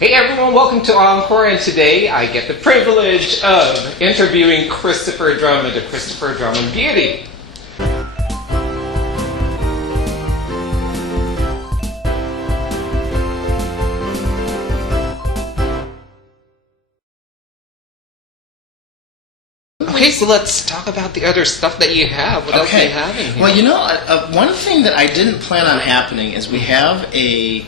Hey everyone, welcome to EnKore, and today I get the privilege of interviewing Christopher Drummond of Christopher Drummond Beauty. Okay, so let's talk about the other stuff that you have. What else do you have in here? Well, you know, one thing that I didn't plan on happening is we have a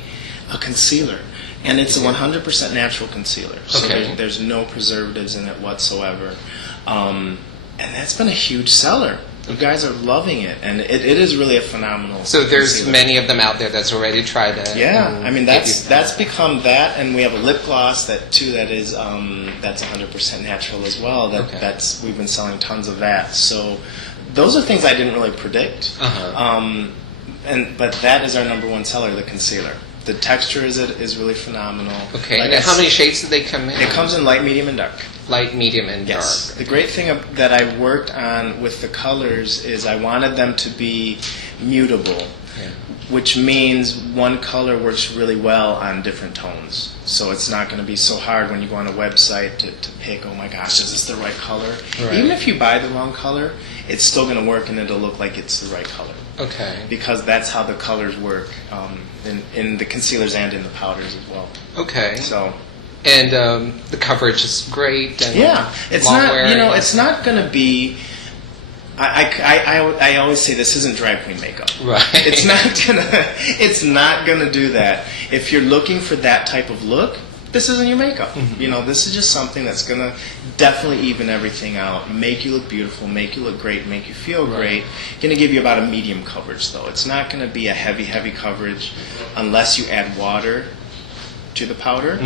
concealer. And it's a 100% natural concealer. So there's no preservatives in it whatsoever. And that's been a huge seller. You guys are loving it. And it is really a phenomenal So there's concealer. many of them out there that's already tried it. Yeah, I mean, that's become that. And we have a lip gloss that is that's 100% natural as well. We've been selling tons of that. So those are things I didn't really predict. But that is our number one seller, the concealer. The texture is really phenomenal. Okay, and how many shades do they come in? It comes in light, medium, and dark. Light, medium, and dark. The great thing that I worked on with the colors is I wanted them to be mutable, which means one color works really well on different tones. So it's not going to be so hard when you go on a website to pick, oh my gosh, is this the right color? Right. Even if you buy the wrong color, it's still going to work and it'll look like it's the right color. Okay. Because that's how the colors work in the concealers and in the powders as well. Okay. So. And the coverage is great. And it's not. You know, it's not going to be. I always say this isn't drag queen makeup. Right. It's not gonna do that. If you're looking for that type of look, this isn't your makeup. You know, this is just something that's gonna definitely even everything out, make you look beautiful, make you look great, make you feel great. Gonna give you about a medium coverage though. It's not gonna be a heavy coverage unless you add water to the powder.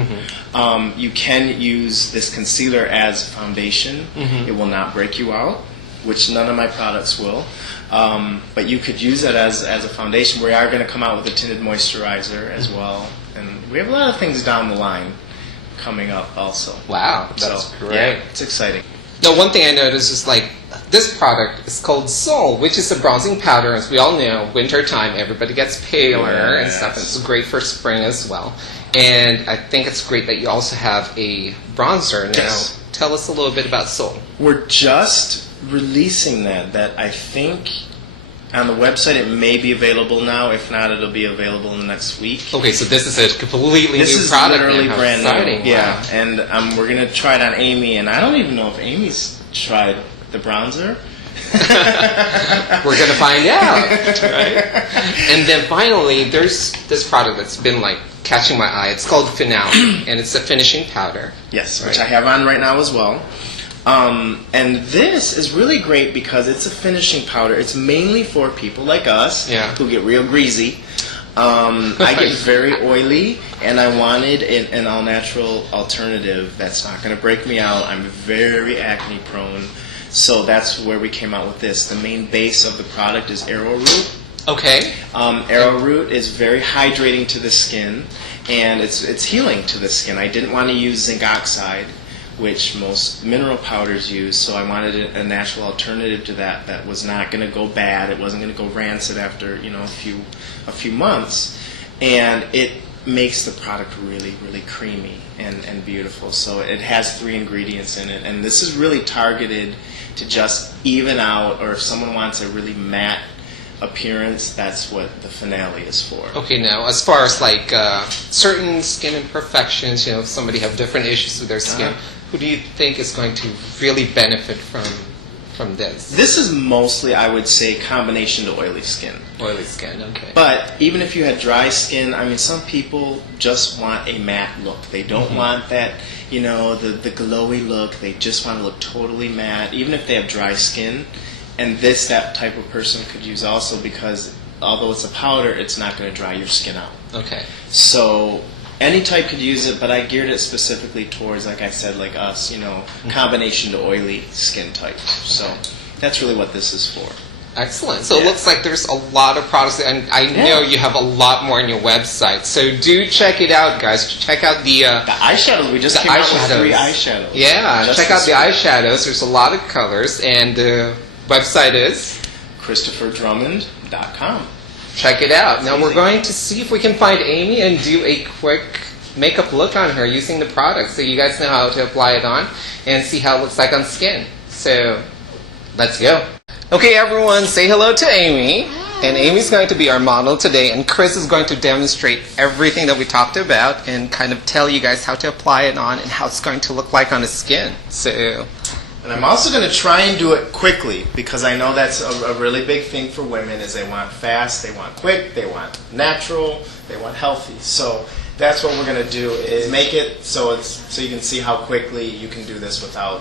You can use this concealer as foundation. It will not break you out, which none of my products will. But you could use it as a foundation. We are going to come out with a tinted moisturizer as well. And we have a lot of things down the line coming up also. Wow, that's great. Yeah, it's exciting. Now, one thing I noticed is like this product is called Soul, which is a bronzing powder. As we all know, winter time, everybody gets paler and stuff. It's great for spring as well. And I think it's great that you also have a bronzer. Now, tell us a little bit about Soul. We're just releasing that I think on the website it may be available now. If not, it'll be available in the next week. Okay, so this is a completely new product. This is literally brand new. Wow. And we're going to try it on Amy, and I don't even know if Amy's tried the bronzer. We're going to find out, right? And then finally, there's this product that's been like catching my eye. It's called Finale, and it's a finishing powder. Yes, which I have on right now as well. And this is really great because it's a finishing powder. It's mainly for people like us who get real greasy. I get very oily, and I wanted an all-natural alternative that's not going to break me out. I'm very acne prone, so that's where we came out with this. The main base of the product is arrowroot. Okay. Arrowroot is very hydrating to the skin, and it's healing to the skin. I didn't want to use zinc oxide, which most mineral powders use, so I wanted a natural alternative to that was not going to go bad. It wasn't going to go rancid after a few months, and it makes the product really creamy and beautiful. So it has 3 ingredients in it, and this is really targeted to just even out, or if someone wants a really matte appearance, that's what the Finale is for. Okay, now as far as like certain skin imperfections, if somebody have different issues with their skin, who do you think is going to really benefit from this? This is mostly, I would say, combination to oily skin. Oily skin, okay. But even if you had dry skin, I mean, some people just want a matte look. They don't want that, the glowy look. They just want to look totally matte, even if they have dry skin. And that type of person could use also, because although it's a powder, it's not going to dry your skin out. Okay. So any type could use it, but I geared it specifically towards, like I said, like us, combination to oily skin type. So that's really what this is for. Excellent. So it looks like there's a lot of products, and I know you have a lot more on your website. So do check it out, guys. Check out the eyeshadows. We just came out with 3 eyeshadows. Yeah, check out the eyeshadows. There's a lot of colors, and the website is ChristopherDrummond.com. Check it out. Now we're going to see if we can find Amy and do a quick makeup look on her using the product, so you guys know how to apply it on and see how it looks like on skin. So let's go. Okay, everyone, say hello to Amy. And Amy's going to be our model today, and Chris is going to demonstrate everything that we talked about and kind of tell you guys how to apply it on and how it's going to look like on the skin. So, and I'm also going to try and do it quickly, because I know that's a really big thing for women, is they want fast, they want quick, they want natural, they want healthy. So that's what we're going to do, is make it so you can see how quickly you can do this without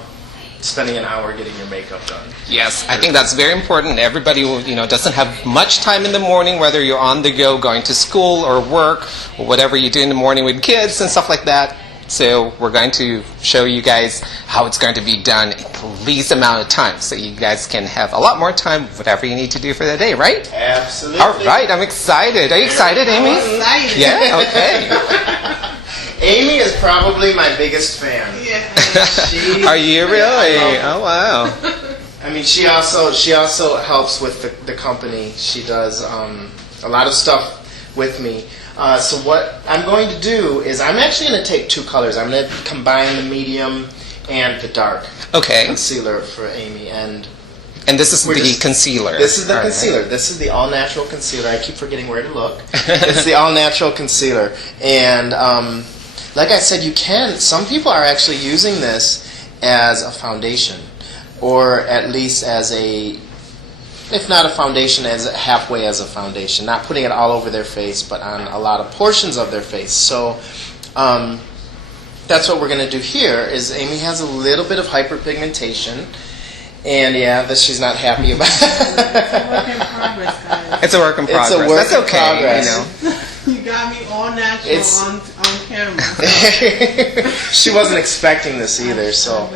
spending an hour getting your makeup done. yes, I think that's very important. Everybody doesn't have much time in the morning, whether you're on the go going to school or work or whatever you do in the morning with kids and stuff like that. So we're going to show you guys how it's going to be done in the least amount of time, so you guys can have a lot more time, whatever you need to do for the day, right? Absolutely. All right, I'm excited. Are you excited, Amy? I'm excited. Yeah, okay. Amy is probably my biggest fan. Yeah. Are you really? Oh, wow. I mean, she also helps with the company. She does a lot of stuff with me. So what I'm going to do is I'm actually going to take two colors. I'm going to combine the medium and the dark concealer for Amy. And this is the concealer. This is the concealer. Right. This is the all-natural concealer. I keep forgetting where to look. It's the all-natural concealer. And like I said, some people are actually using this as a foundation, or at least as if not a foundation, as halfway as a foundation. Not putting it all over their face, but on a lot of portions of their face. So that's what we're going to do here, is Amy has a little bit of hyperpigmentation. And she's not happy about it. It's a work in progress, guys. It's a work in progress. That's okay, progress. You got me all natural on camera. She wasn't expecting this either, so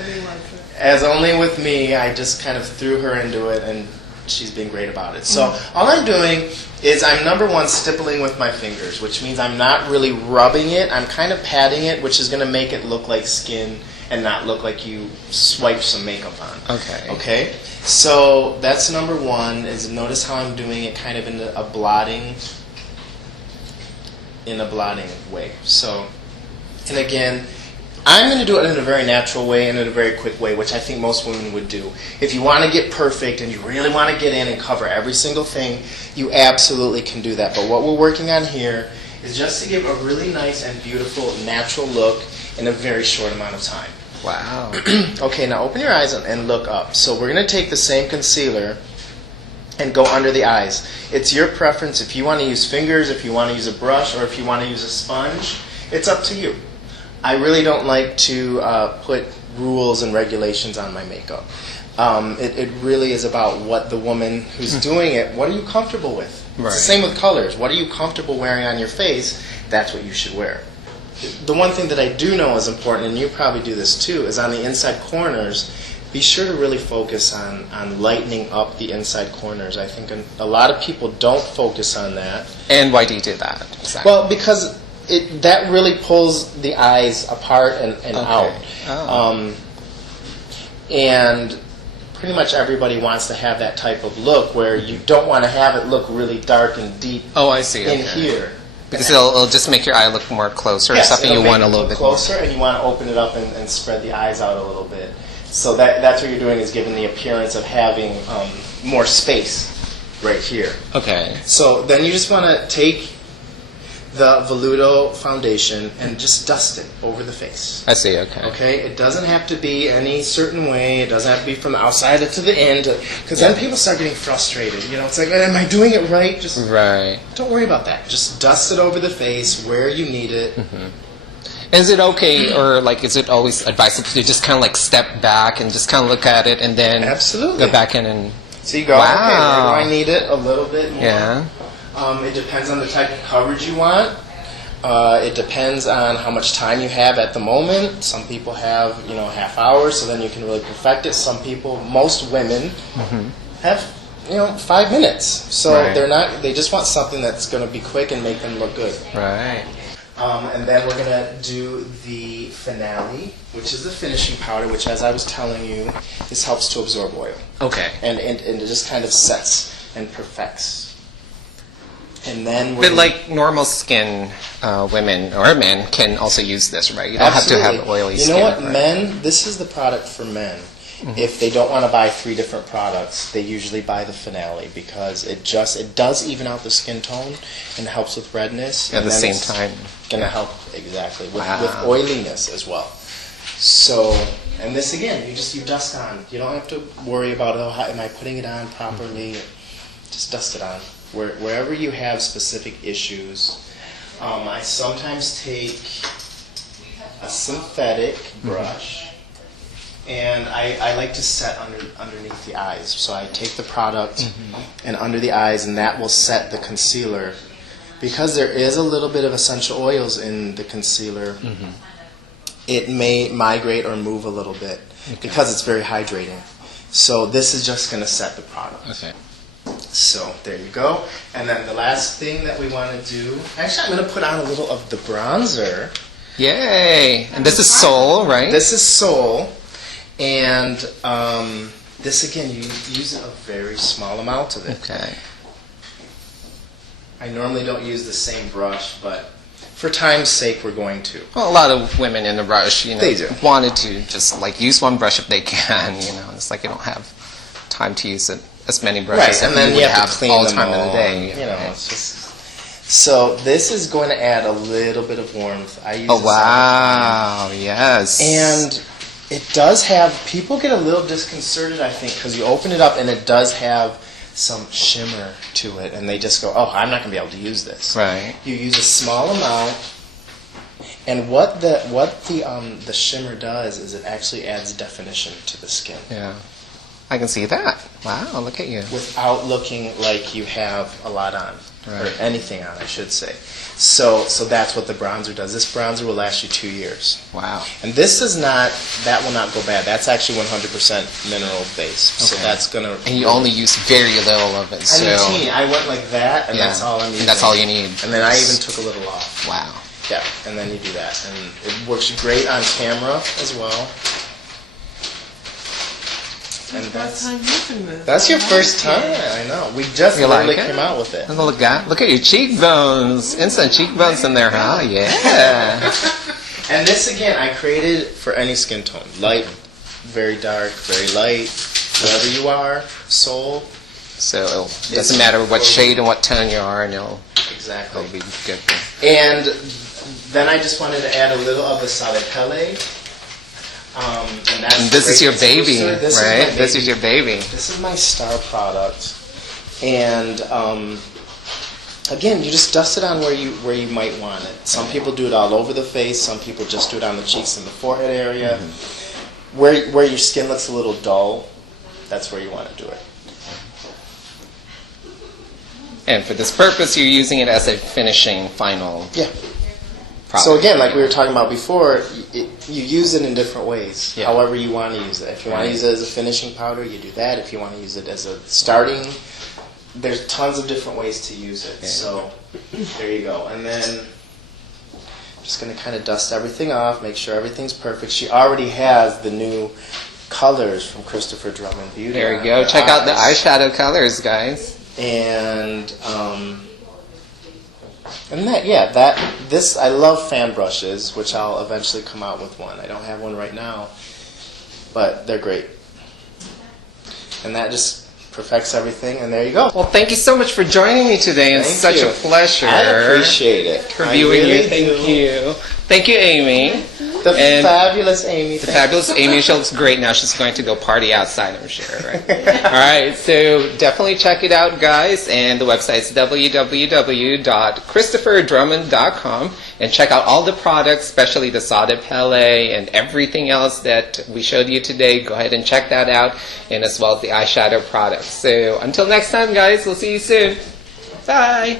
as only with me, I just kind of threw her into it, and she's been great about it. So all I'm doing is I'm number one stippling with my fingers, which means I'm not really rubbing it. I'm kind of patting it, which is going to make it look like skin and not look like you swiped some makeup on. Okay? So that's number one, is notice how I'm doing it kind of in a blotting way. So, and again, I'm going to do it in a very natural way and in a very quick way, which I think most women would do. If you want to get perfect and you really want to get in and cover every single thing, you absolutely can do that. But what we're working on here is just to give a really nice and beautiful natural look in a very short amount of time. Wow. Okay, now open your eyes and look up. So we're going to take the same concealer and go under the eyes. It's your preference if you want to use fingers, if you want to use a brush, or if you want to use a sponge. It's up to you. I really don't like to put rules and regulations on my makeup. It really is about what the woman who's doing it, what are you comfortable with? Right. It's the same with colors. What are you comfortable wearing on your face? That's what you should wear. The one thing that I do know is important, and you probably do this too, is on the inside corners, be sure to really focus on lightening up the inside corners. I think a lot of people don't focus on that. And why do you do that? Exactly. Well, because that really pulls the eyes apart and out. Oh. And pretty much everybody wants to have that type of look where you don't want to have it look really dark and deep I see. in here. Because it'll just make your eye look more closer, yes, something you want a little bit closer, more. And you want to open it up and spread the eyes out a little bit. So that's what you're doing, is giving the appearance of having more space right here. Okay. So then you just want to take the Veludo foundation and just dust it over the face. I see, okay. Okay? It doesn't have to be any certain way. It doesn't have to be from the outside to the end. Because then people start getting frustrated. It's like, am I doing it right? Right. Don't worry about that. Just dust it over the face where you need it. Mm-hmm. Is it okay, or is it always advisable to just kind of step back and just kind of look at it and then go back in and... So you go, okay, where do I need it? A little bit more. Yeah. It depends on the type of coverage you want. It depends on how much time you have at the moment. Some people have, half hour, so then you can really perfect it. Some people, most women, have, 5 minutes. So they just want something that's going to be quick and make them look good. Right. And then we're going to do the finale, which is the finishing powder, which, as I was telling you, this helps to absorb oil. Okay. And it just kind of sets and perfects. And then But like normal skin women or men can also use this, right? You don't have to have oily skin. You know what, right? men, this is the product for men. If they don't want to buy 3 different products, they usually buy the Finale because it does even out the skin tone and helps with redness. At the same time. Going to help exactly with Wow. oiliness as well. So, and this again, you dust on. You don't have to worry about, oh, how, am I putting it on properly? Just dust it on. Wherever you have specific issues. I sometimes take a synthetic brush. And I like to set underneath the eyes. So I take the product and under the eyes, and that will set the concealer. Because there is a little bit of essential oils in the concealer, it may migrate or move a little bit because it's very hydrating. So this is just going to set the product. Okay. So there you go. And then the last thing that we want to do, actually I'm going to put on a little of the bronzer. Yay! And this is Soul, right? This is Soul. And this again, you use a very small amount of it. Okay. I normally don't use the same brush, but for time's sake, we're going to. Well, a lot of women in the rush, They do. wanted to just like use one brush if they can. It's like you don't have time to use it as many brushes. Right, and then you have to clean all the them time all. in the day. It's just. So this is going to add a little bit of warmth. I use Oh this all the time. wow! Yes. And it does have, people get a little disconcerted, I think, because you open it up and it does have some shimmer to it, and they just go, oh, I'm not going to be able to use this. Right. You use a small amount, and what the shimmer does is it actually adds definition to the skin. Yeah. I can see that. Wow! Look at you. Without looking like you have a lot on, or Right. anything on, I should say. So that's what the bronzer does. This bronzer will last you 2 years. Wow. And this that will not go bad. That's actually 100% mineral based. So Okay. that's going to... And you only use very little of it. So. I went like that, and Yeah. that's all I'm using. And that's all you need. And then I even took a little off. Wow. Yeah, and then you do that. And it works great on camera as well. And First time using this. that's your I like first it. time. I know. We just You literally like it? came out with it. And look at your cheekbones. Instant cheekbones in there, huh? Yeah. And this, again, I created for any skin tone. Light, very dark, very light, wherever you are, soul. So it doesn't matter what shade and what tone you are, and it'll Exactly. be good. And then I just wanted to add a little of the Sade Pele. And that's And this is great your baby, exclusive. This is my right? This is your baby. This is my star product. And again, you just dust it on where you might want it. Some people do it all over the face. Some people just do it on the cheeks and the forehead area. Where your skin looks a little dull, that's where you want to do it. And for this purpose, you're using it as a finishing final Yeah. product. So again, like we were talking about before, you use it in different ways, Yeah. however you want to use it. If you want to use it as a finishing powder, you do that. If you want to use it as a starting, there's tons of different ways to use it. Yeah. So there you go. And then I'm just going to kind of dust everything off, make sure everything's perfect. She already has the new colors from Christopher Drummond Beauty. There you on go. her Check out the eyes. eyeshadow colors, guys. And this I love fan brushes, which I'll eventually come out with one. I don't have one right now, but they're great. And that just perfects everything, and there you go. Well, thank you so much for joining me today. It's Thank such you. a pleasure. I appreciate it. Reviewing I really you. Thank do. you. Thank you, Amy. The And fabulous Amy. the fabulous Amy. She looks great now. She's going to go party outside, I'm sure. Right? All right. So definitely check it out, guys. And the website's www.christopherdrummond.com. And check out all the products, especially the Sade Pele and everything else that we showed you today. Go ahead and check that out, and as well as the eyeshadow products. So until next time, guys, we'll see you soon. Bye.